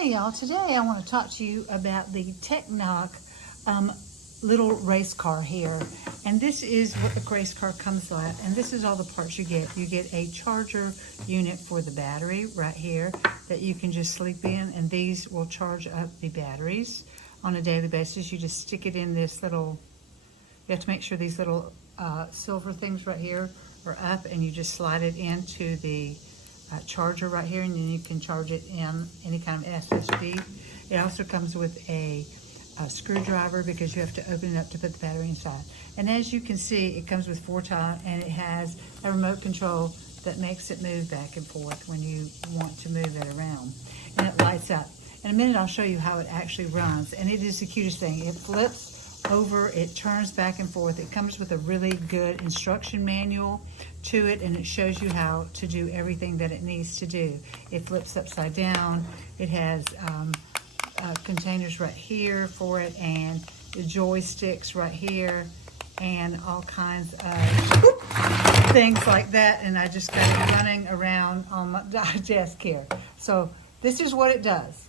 Hey y'all, today I want to talk to you about the Tecnock little race car here. And this is what the race car comes with, and this is all the parts you get. You get a charger unit for the battery right here that you can just sleep in, and these will charge up the batteries on a daily basis. You just stick it in this little, you have to make sure these little silver things right here are up, and you just slide it into the charger right here, and then you can charge it in any kind of SSD. It also comes with a screwdriver because you have to open it up to put the battery inside. And as you can see, it comes with 4 tile, and it has a remote control that makes it move back and forth when you want to move it around. And it lights up. In a minute, I'll show you how it actually runs. And it is the cutest thing. It flips over, it turns back and forth. It comes with a really good instruction manual to it, and it shows you how to do everything that it needs to do. It flips upside down. It has containers right here for it, and the joysticks right here, and all kinds of things like that. And I just got it running around on my desk here. So this is what it does.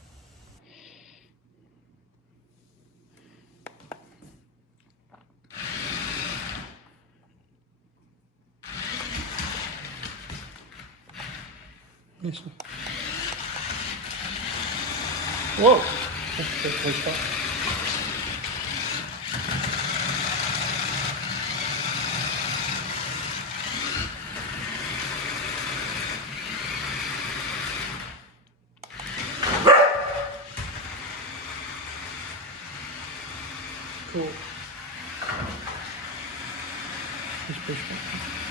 Yes, sir. Whoa! Please stop. Cool. Just push it.